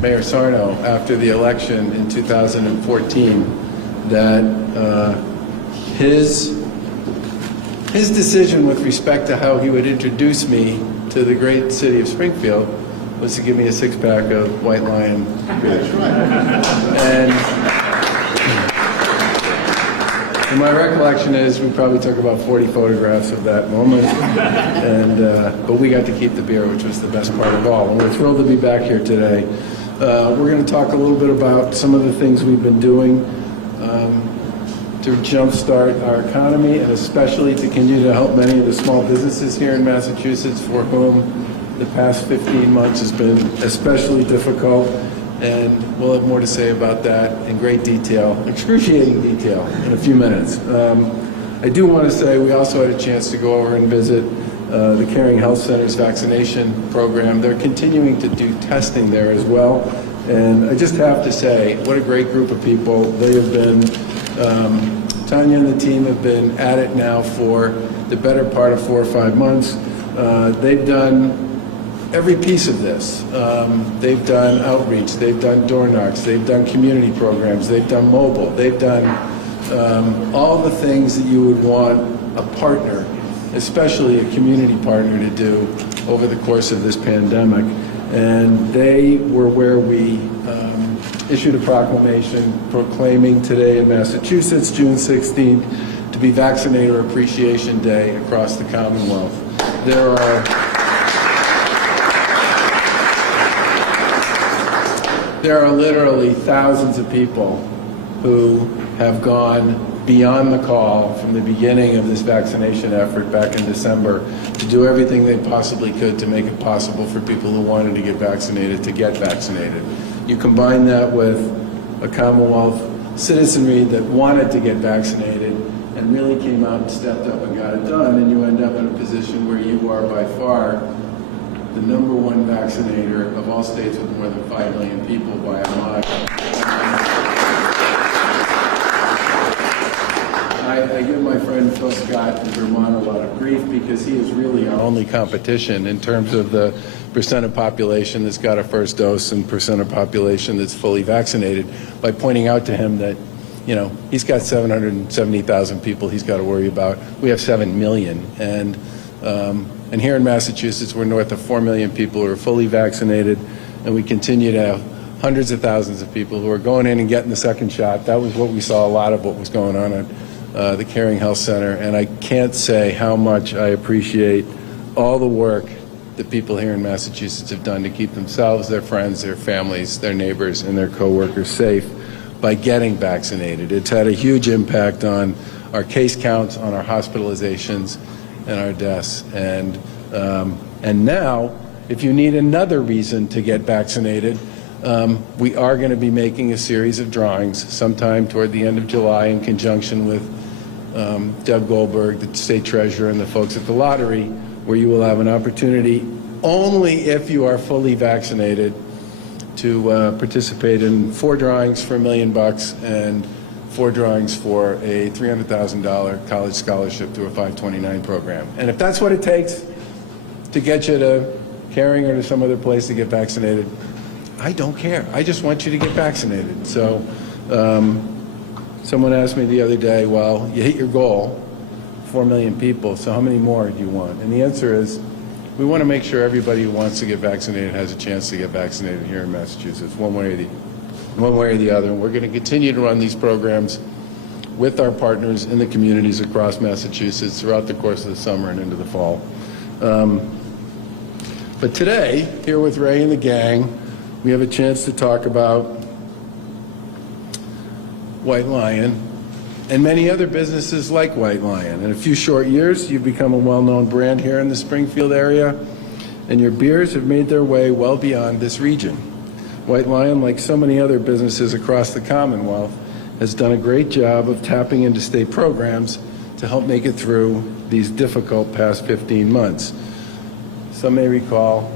Mayor Sarno after the election in 2014 that his decision with respect to how he would introduce me to the great city of Springfield was to give me a six-pack of White Lion beer. That's right. And my recollection is we probably took about 40 photographs of that moment, but we got to keep the beer, which was the best part of all. And we're thrilled to be back here today. We're going to talk a little bit about some of the things we've been doing to jumpstart our economy, and especially to continue to help many of the small businesses here in Massachusetts for whom the past 15 months has been especially difficult. And we'll have more to say about that in great detail, excruciating detail, in a few minutes. I do want to say we also had a chance to go over and visit the Caring Health Center's vaccination program. They're continuing to do testing there as well. And I just have to say, what a great group of people. They have been, Tanya and the team have been at it now for the better part of 4 or 5 months. They've done every piece of this. They've done outreach, they've done door knocks, they've done community programs, they've done mobile, they've done all the things that you would want a partner, especially a community partner, to do over the course of this pandemic. And they were where we issued a proclamation proclaiming today in Massachusetts, June 16th, to be Vaccinator Appreciation Day across the Commonwealth. There are literally thousands of people who have gone beyond the call from the beginning of this vaccination effort back in December to do everything they possibly could to make it possible for people who wanted to get vaccinated to get vaccinated. You combine that with a Commonwealth citizenry that wanted to get vaccinated and really came out and stepped up and got it done, and you end up in a position where you are by far the #1 vaccinator of all states with more than 5 million people by a mile. I give my friend Phil Scott in Vermont a lot of grief because he is really our only competition in terms of the percent of population that's got a first dose and percent of population that's fully vaccinated, by pointing out to him that, you know, he's got 770,000 people he's got to worry about. We have 7 million. And here in Massachusetts, we're north of 4 million people who are fully vaccinated, and we continue to have hundreds of thousands of people who are going in and getting the second shot. That was what we saw, a lot of what was going on at the Caring Health Center, and I can't say how much I appreciate all the work that people here in Massachusetts have done to keep themselves, their friends, their families, their neighbors, and their coworkers safe by getting vaccinated. It's had a huge impact on our case counts, on our hospitalizations, and our deaths. And now, if you need another reason to get vaccinated, we are going to be making a series of drawings sometime toward the end of July in conjunction with Deb Goldberg, the state treasurer, and the folks at the lottery, where you will have an opportunity, only if you are fully vaccinated, to participate in 4 drawings for $1 million and 4 drawings for a $300,000 college scholarship to a 529 program. And if that's what it takes to get you to Caring or to some other place to get vaccinated, I don't care. I just want you to get vaccinated. So someone asked me the other day, well, you hit your goal, 4 million people, so how many more do you want? And the answer is, we want to make sure everybody who wants to get vaccinated has a chance to get vaccinated here in Massachusetts, one way or the other. And we're going to continue to run these programs with our partners in the communities across Massachusetts throughout the course of the summer and into the fall. But today, here with Ray and the gang, we have a chance to talk about White Lion and many other businesses like White Lion. In a few short years, you've become a well-known brand here in the Springfield area, and your beers have made their way well beyond this region. White Lion, like so many other businesses across the Commonwealth, has done a great job of tapping into state programs to help make it through these difficult past 15 months. Some may recall,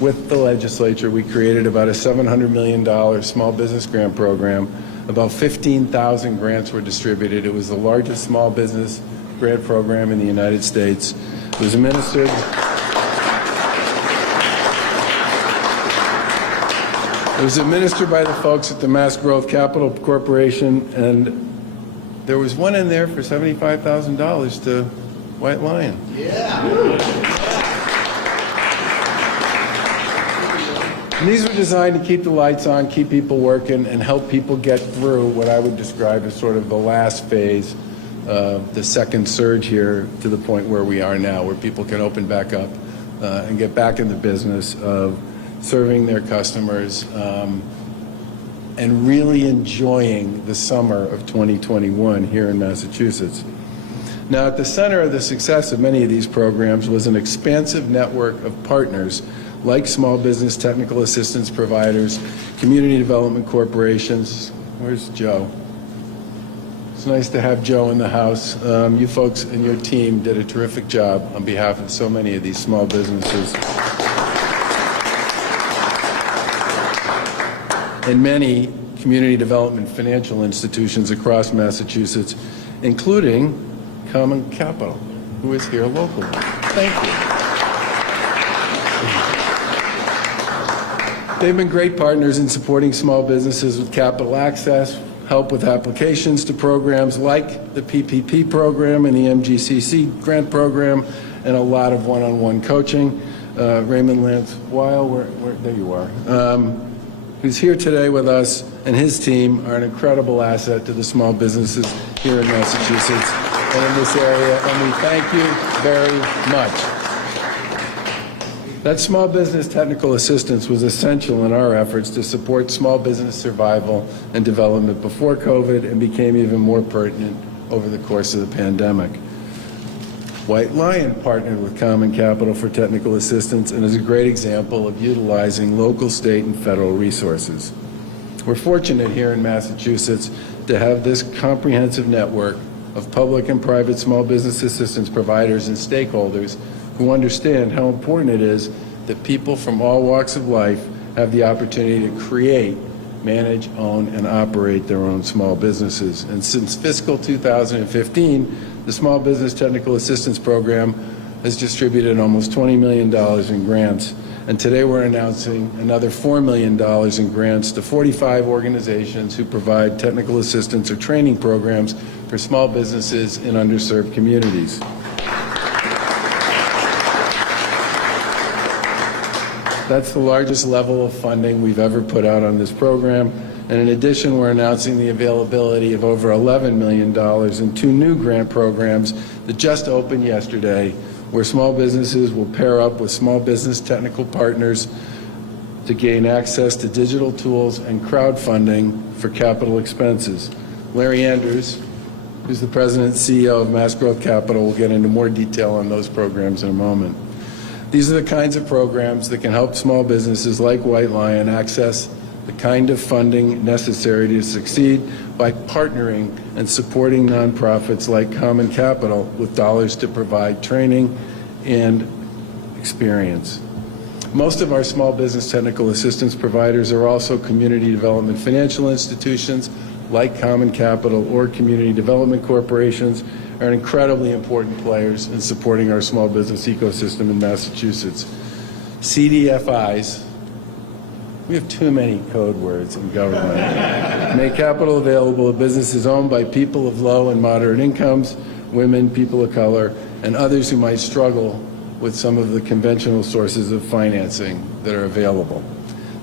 with the legislature, we created about a $700 million small business grant program. About 15,000 grants were distributed. It was the largest small business grant program in the United States. It was administered. It was administered by the folks at the Mass Growth Capital Corporation, and there was one in there for $75,000 to White Lion. And these were designed to keep the lights on, keep people working, and help people get through what I would describe as sort of the last phase of the second surge here to the point where we are now, where people can open back up and get back in the business of serving their customers and really enjoying the summer of 2021 here in Massachusetts. Now, at the center of the success of many of these programs was an expansive network of partners like small business technical assistance providers, community development corporations. Where's Joe? It's nice to have Joe in the house. You folks and your team did a terrific job on behalf of so many of these small businesses. And many community development financial institutions across Massachusetts, including Common Capital, who is here locally. Thank you. They've been great partners in supporting small businesses with capital access, help with applications to programs like the PPP program and the MGCC grant program, and a lot of one-on-one coaching. Raymond Lance Weil, there you are, who's here today with us, and his team are an incredible asset to the small businesses here in Massachusetts and in this area, and we thank you very much. That small business technical assistance was essential in our efforts to support small business survival and development before COVID, and became even more pertinent over the course of the pandemic. White Lion partnered with Common Capital for technical assistance and is a great example of utilizing local, state, and federal resources. We're fortunate here in Massachusetts to have this comprehensive network of public and private small business assistance providers and stakeholders who understand how important it is that people from all walks of life have the opportunity to create, manage, own, and operate their own small businesses. And since fiscal 2015, the Small Business Technical Assistance Program has distributed almost $20 million in grants. And today we're announcing another $4 million in grants to 45 organizations who provide technical assistance or training programs for small businesses in underserved communities. That's the largest level of funding we've ever put out on this program. And in addition, we're announcing the availability of over $11 million in 2 new grant programs that just opened yesterday, where small businesses will pair up with small business technical partners to gain access to digital tools and crowdfunding for capital expenses. Larry Andrews, who's the president and CEO of Mass Growth Capital, will get into more detail on those programs in a moment. These are the kinds of programs that can help small businesses like White Lion access the kind of funding necessary to succeed by partnering and supporting nonprofits like Common Capital with dollars to provide training and experience. Most of our small business technical assistance providers are also community development financial institutions like Common Capital or community development corporations, are incredibly important players in supporting our small business ecosystem in Massachusetts. CDFIs, we have too many code words in government, make capital available to businesses owned by people of low and moderate incomes, women, people of color, and others who might struggle with some of the conventional sources of financing that are available.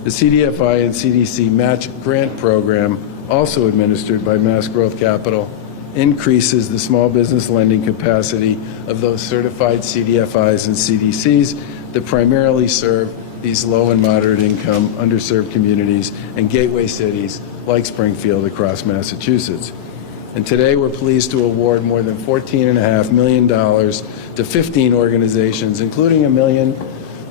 The CDFI and CDC Match Grant Program, also administered by Mass Growth Capital, increases the small business lending capacity of those certified CDFIs and CDCs that primarily serve these low and moderate income underserved communities and gateway cities like Springfield across Massachusetts. And today we're pleased to award more than $14.5 million to 15 organizations, including $1 million,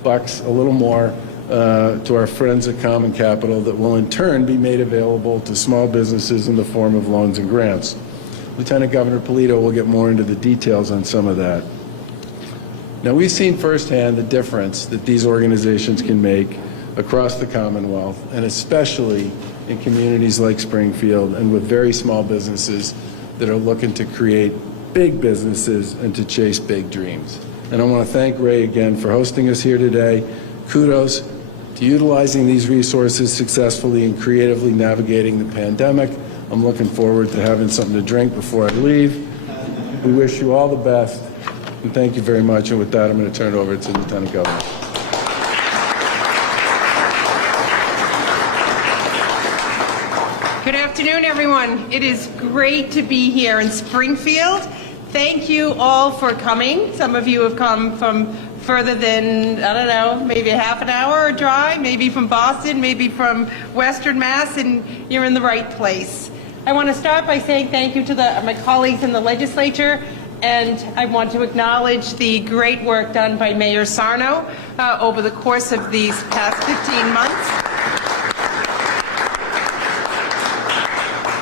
a little more, to our friends at Common Capital that will in turn be made available to small businesses in the form of loans and grants. Lieutenant Governor Polito will get more into the details on some of that. Now, we've seen firsthand the difference that these organizations can make across the Commonwealth, and especially in communities like Springfield and with very small businesses that are looking to create big businesses and to chase big dreams. And I want to thank Ray again for hosting us here today. Kudos to utilizing these resources successfully and creatively navigating the pandemic. I'm looking forward to having something to drink before I leave. We wish you all the best, and thank you very much. And with that, I'm going to turn it over to the Lieutenant Governor. Good afternoon, everyone. It is great to be here in Springfield. Thank you all for coming. Some of you have come from further than, I don't know, maybe a half an hour drive, maybe from Boston, maybe from Western Mass, and you're in the right place. I want to start by saying thank you to my colleagues in the legislature, and I want to acknowledge the great work done by Mayor Sarno over the course of these past 15 months.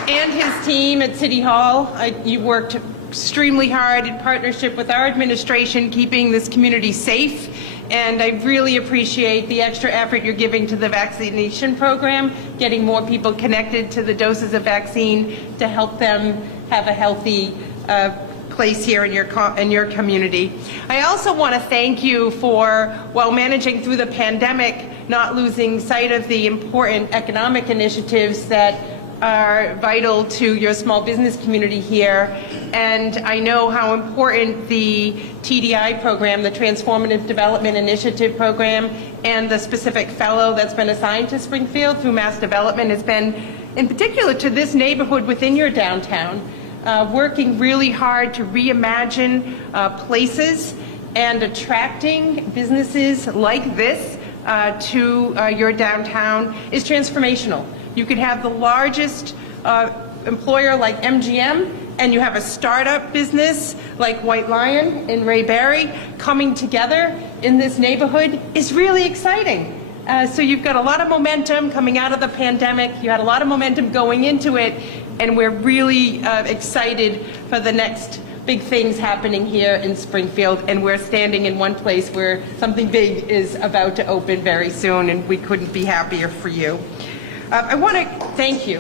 And his team at City Hall. You worked extremely hard in partnership with our administration, keeping this community safe. And I really appreciate the extra effort you're giving to the vaccination program, getting more people connected to the doses of vaccine to help them have a healthy place here in your community. I also want to thank you for, while managing through the pandemic, not losing sight of the important economic initiatives that are vital to your small business community here. And I know how important the TDI program, the Transformative Development Initiative program, and the specific fellow that's been assigned to Springfield through Mass Development has been, in particular to this neighborhood within your downtown, working really hard to reimagine places and attracting businesses like this to your downtown is transformational. You could have the largest employer like MGM, and you have a startup business like White Lion in Ray Berry coming together in this neighborhood is really exciting. So you've got a lot of momentum coming out of the pandemic. You had a lot of momentum going into it, and we're really excited for the next big things happening here in Springfield, and we're standing in one place where something big is about to open very soon, and we couldn't be happier for you. I want to thank you.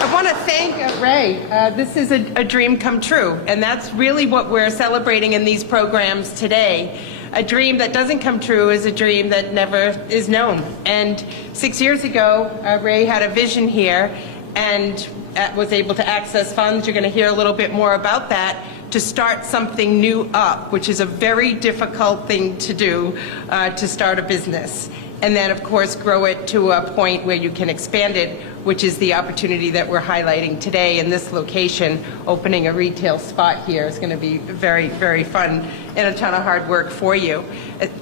I want to thank Ray. This is a dream come true, and that's really what we're celebrating in these programs today. A dream that doesn't come true is a dream that never is known. And 6 years ago, Ray had a vision here and was able to access funds. You're going to hear a little bit more about that, to start something new up, which is a very difficult thing to do, to start a business. And then, of course, grow it to a point where you can expand it, which is the opportunity that we're highlighting today in this location. Opening a retail spot here is going to be very, very fun and a ton of hard work for you.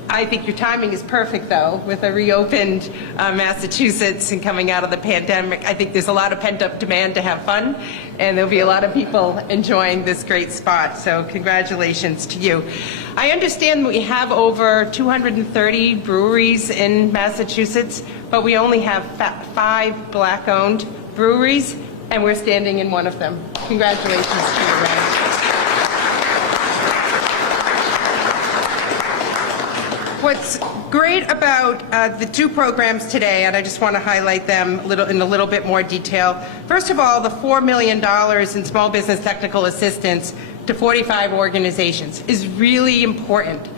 I think your timing is perfect, though, with a reopened Massachusetts and coming out of the pandemic. I think there's a lot of pent-up demand to have fun, and there'll be a lot of people enjoying this great spot. So congratulations to you. I understand we have over 230 breweries in Massachusetts, but we only have 5 Black-owned breweries, and we're standing in one of them. Congratulations to you, Ray. What's great about the 2 programs today, and I just want to highlight them in a little bit more detail. First of all, the $4 million in small business technical assistance to 45 organizations is really important,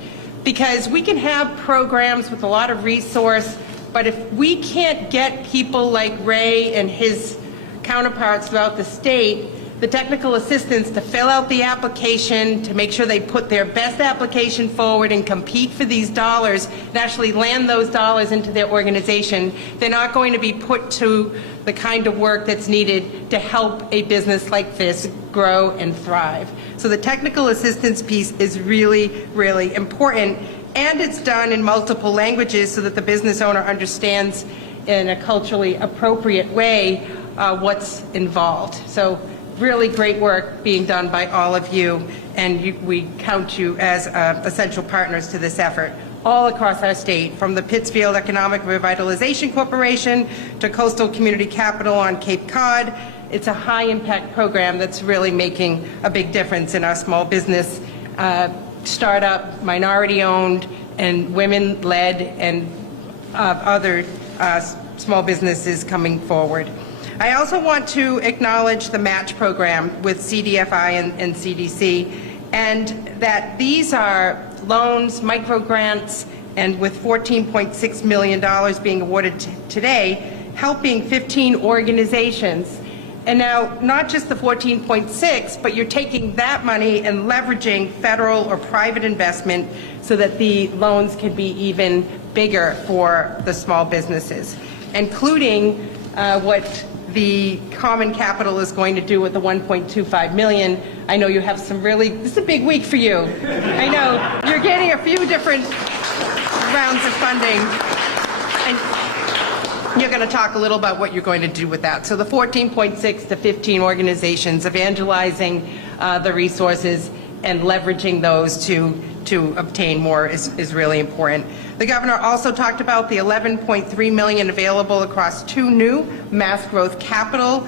because we can have programs with a lot of resource, but if we can't get people like Ray and his counterparts throughout the state the technical assistance to fill out the application, to make sure they put their best application forward and compete for these dollars and actually land those dollars into their organization, they're not going to be put to the kind of work that's needed to help a business like this grow and thrive. So the technical assistance piece is really, really important, and it's done in multiple languages so that the business owner understands in a culturally appropriate way what's involved. So really great work being done by all of you, and we count you as essential partners to this effort all across our state, from the Pittsfield Economic Revitalization Corporation to Coastal Community Capital on Cape Cod. It's a high-impact program that's really making a big difference in our small business, startup, minority-owned, and women-led, and other small businesses coming forward. I also want to acknowledge the match program with CDFI and CDC, and that these are loans, micro grants, and with $14.6 million being awarded today, helping 15 organizations. And now, not just the 14.6, but you're taking that money and leveraging federal or private investment so that the loans can be even bigger for the small businesses, including what the Common Capital is going to do with the $1.25 million. I know you have some really, this is a big week for you. I know you're getting a few different rounds of funding. And you're going to talk a little about what you're going to do with that. So the 14.6 to 15 organizations evangelizing the resources and leveraging those to obtain more is really important. The governor also talked about the $11.3 million available across 2 new Mass Growth Capital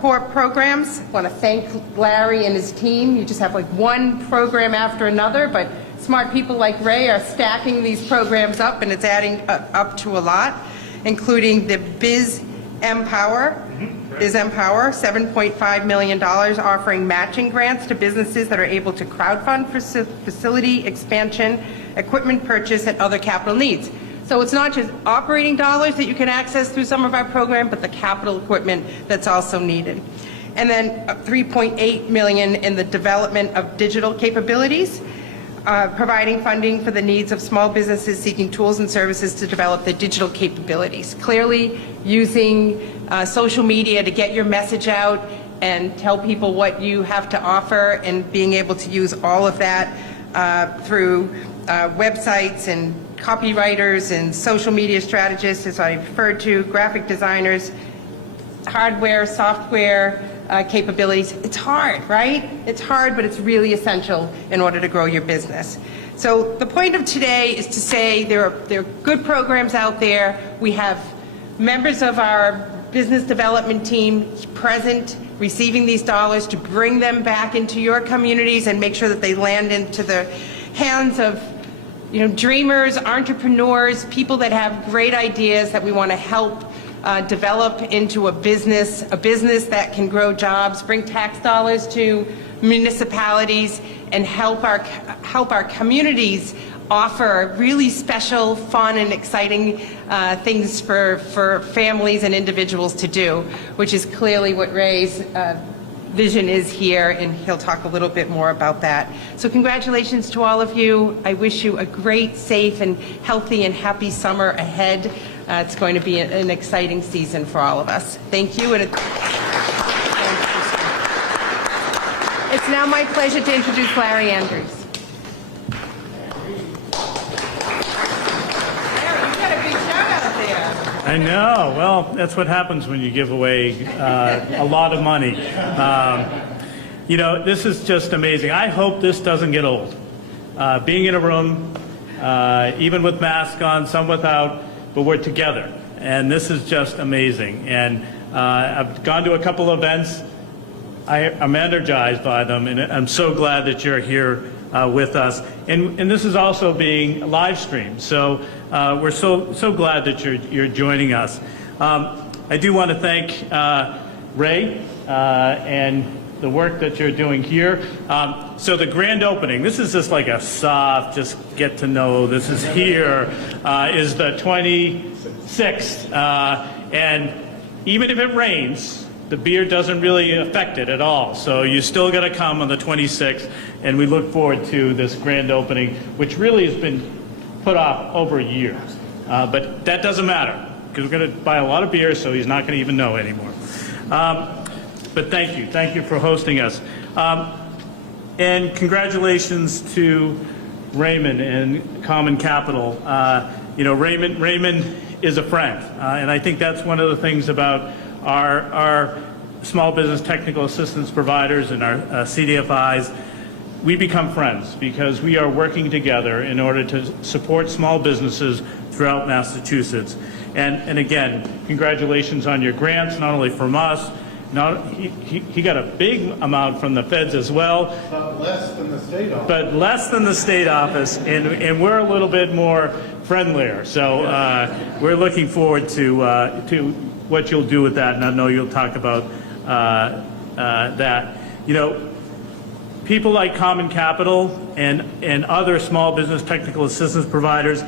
Corp programs. I want to thank Larry and his team. You just have like one program after another, but smart people like Ray are stacking these programs up, and it's adding up to a lot, including the Biz Empower, $7.5 million, offering matching grants to businesses that are able to crowdfund for facility expansion, equipment purchase, and other capital needs. So it's not just operating dollars that you can access through some of our program, but the capital equipment that's also needed. And then $3.8 million in the development of digital capabilities, providing funding for the needs of small businesses seeking tools and services to develop their digital capabilities. Clearly using social media to get your message out and tell people what you have to offer, and being able to use all of that through websites and copywriters and social media strategists, as I referred to, graphic designers, hardware, software, capabilities. It's hard, right? It's hard, but it's really essential in order to grow your business. So the point of today is to say there are good programs out there. We have members of our business development team present, receiving these dollars to bring them back into your communities and make sure that they land into the hands of dreamers, entrepreneurs, people that have great ideas that we want to help develop into a business that can grow jobs, bring tax dollars to municipalities, and help our communities offer really special, fun, and exciting things for families and individuals to do, which is clearly what Ray's vision is here, and he'll talk a little bit more about that. So congratulations to all of you. I wish you a great, safe, and healthy and happy summer ahead. It's going to be an exciting season for all of us. Thank you. And it's now my pleasure to introduce Larry Andrews. I know. Well, that's what happens when you give away a lot of money. This is just amazing. I hope this doesn't get old. Being in a room, even with masks on, some without, but we're together. And this is just amazing. And I've gone to a couple events. I'm energized by them, and I'm so glad that you're here with us. And this is also being live streamed. So we're so glad that you're joining us. I do want to thank Ray and the work that you're doing here. So the grand opening, this is just like a soft, just get to know, this is here, is the 26th. And even if it rains, the beer doesn't really affect it at all. So you still got to come on the 26th, and we look forward to this grand opening, which really has been put off over a year. But that doesn't matter, because we're going to buy a lot of beer, so he's not going to even know anymore. But thank you for hosting us. And congratulations to Raymond and Common Capital. Raymond is a friend, and I think that's one of the things about our small business technical assistance providers and our CDFIs. We become friends because we are working together in order to support small businesses throughout Massachusetts. And again, congratulations on your grants, not only from us. He got a big amount from the feds as well. But less than the state office. But less than the state office, and we're a little bit more friendlier. So we're looking forward to what you'll do with that, and I know you'll talk about that. people like Common Capital and other small business technical assistance providers,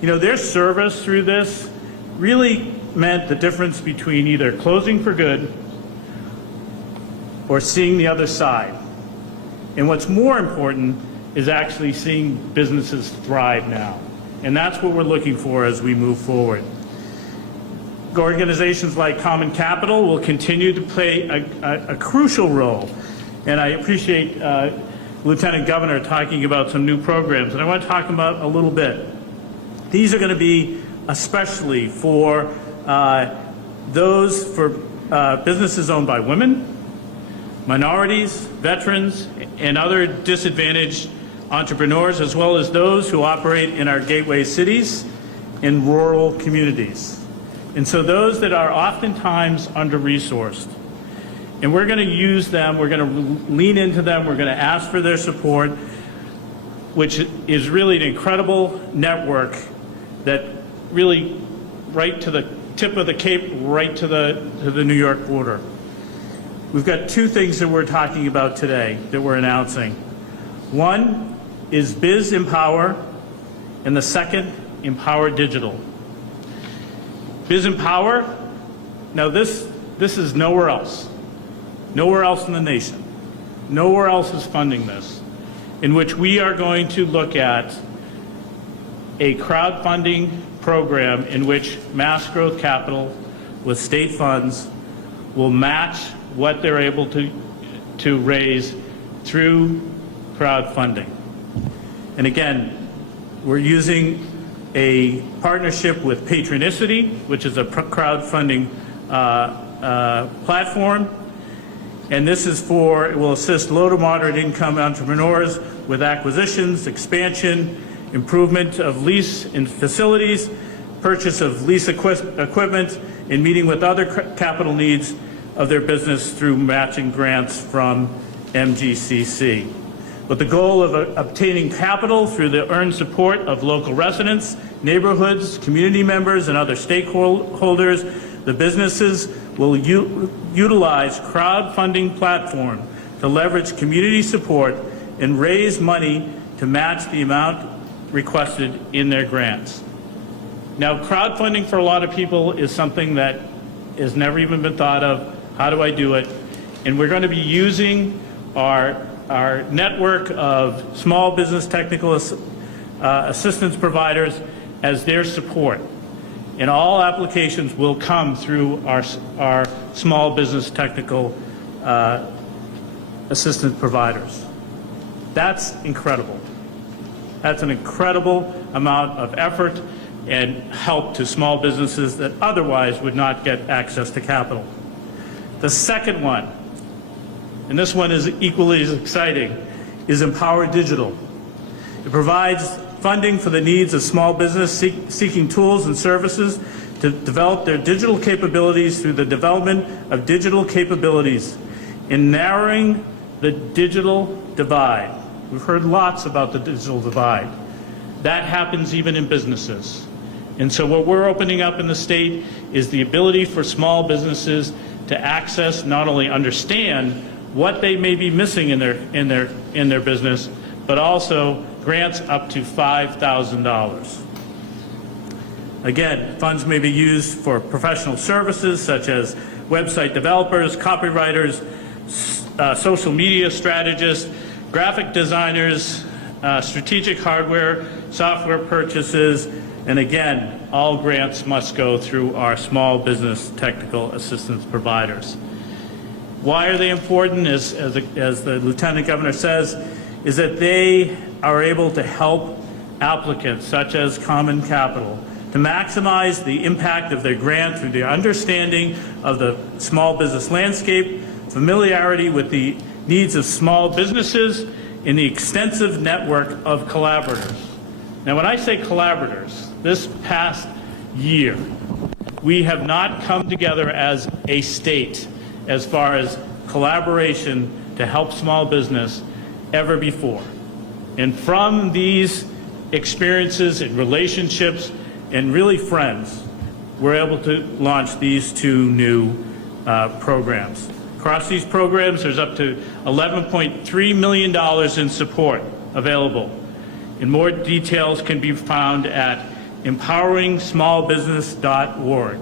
you know, their service through this really meant the difference between either closing for good or seeing the other side. And what's more important is actually seeing businesses thrive now. And that's what we're looking for as we move forward. Organizations like Common Capital will continue to play a crucial role. And I appreciate Lieutenant Governor talking about some new programs, and I want to talk about a little bit. These are going to be especially for businesses owned by women, minorities, veterans, and other disadvantaged entrepreneurs, as well as those who operate in our gateway cities and rural communities. And so those that are oftentimes under-resourced. And we're going to use them, we're going to lean into them, we're going to ask for their support, which is really an incredible network that really right to the tip of the Cape, right to the New York border. We've got two things that we're talking about today that we're announcing. One is Biz Empower, and the second, Empower Digital. Biz Empower, now this is nowhere else. Nowhere else in the nation. Nowhere else is funding this, in which we are going to look at a crowdfunding program in which Mass Growth Capital with state funds will match what they're able to raise through crowdfunding. And again, we're using a partnership with Patronicity, which is a crowdfunding platform. And this is it will assist low to moderate income entrepreneurs with acquisitions, expansion, improvement of lease and facilities, purchase of lease equipment, and meeting with other capital needs of their business through matching grants from MGCC. With the goal of obtaining capital through the earned support of local residents, neighborhoods, community members, and other stakeholders, the businesses will utilize crowdfunding platform to leverage community support and raise money to match the amount requested in their grants. Now, crowdfunding for a lot of people is something that has never even been thought of. How do I do it? And we're going to be using our network of small business technical assistance providers as their support. And all applications will come through our small business technical assistance providers. That's incredible. That's an incredible amount of effort and help to small businesses that otherwise would not get access to capital. The second one, and this one is equally as exciting, is Empower Digital. It provides funding for the needs of small business seeking tools and services to develop their digital capabilities through the development of digital capabilities in narrowing the digital divide. We've heard lots about the digital divide. That happens even in businesses. And so what we're opening up in the state is the ability for small businesses to access, not only understand what they may be missing in their business, but also grants up to $5,000. Again, funds may be used for professional services such as website developers, copywriters, social media strategists, graphic designers, strategic hardware, software purchases, and again, all grants must go through our small business technical assistance providers. Why are they important, as the Lieutenant Governor says, is that they are able to help applicants such as Common Capital to maximize the impact of their grant through their understanding of the small business landscape, familiarity with the needs of small businesses, and the extensive network of collaborators. Now, when I say collaborators, this past year, we have not come together as a state as far as collaboration to help small business ever before. And from these experiences and relationships and really friends, we're able to launch these two new programs. Across these programs, there's up to $11.3 million in support available. And more details can be found at empoweringsmallbusiness.org.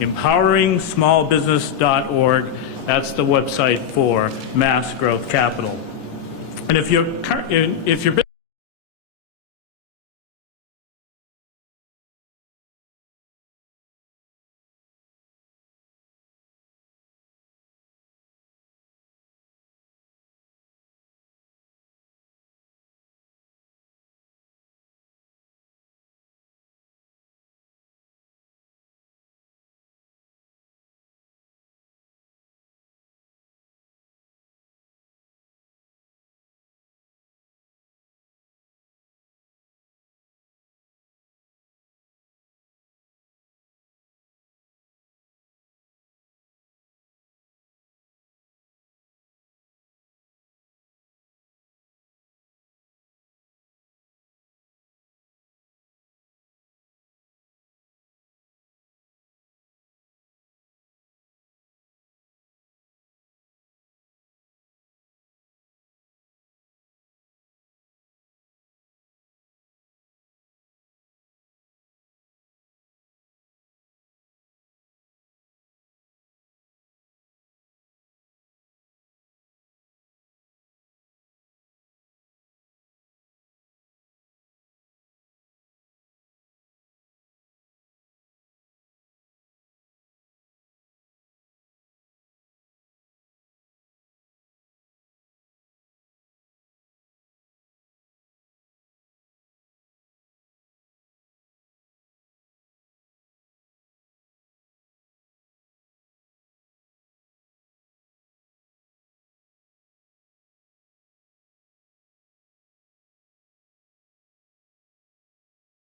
empoweringsmallbusiness.org. That's the website for Mass Growth Capital. And if your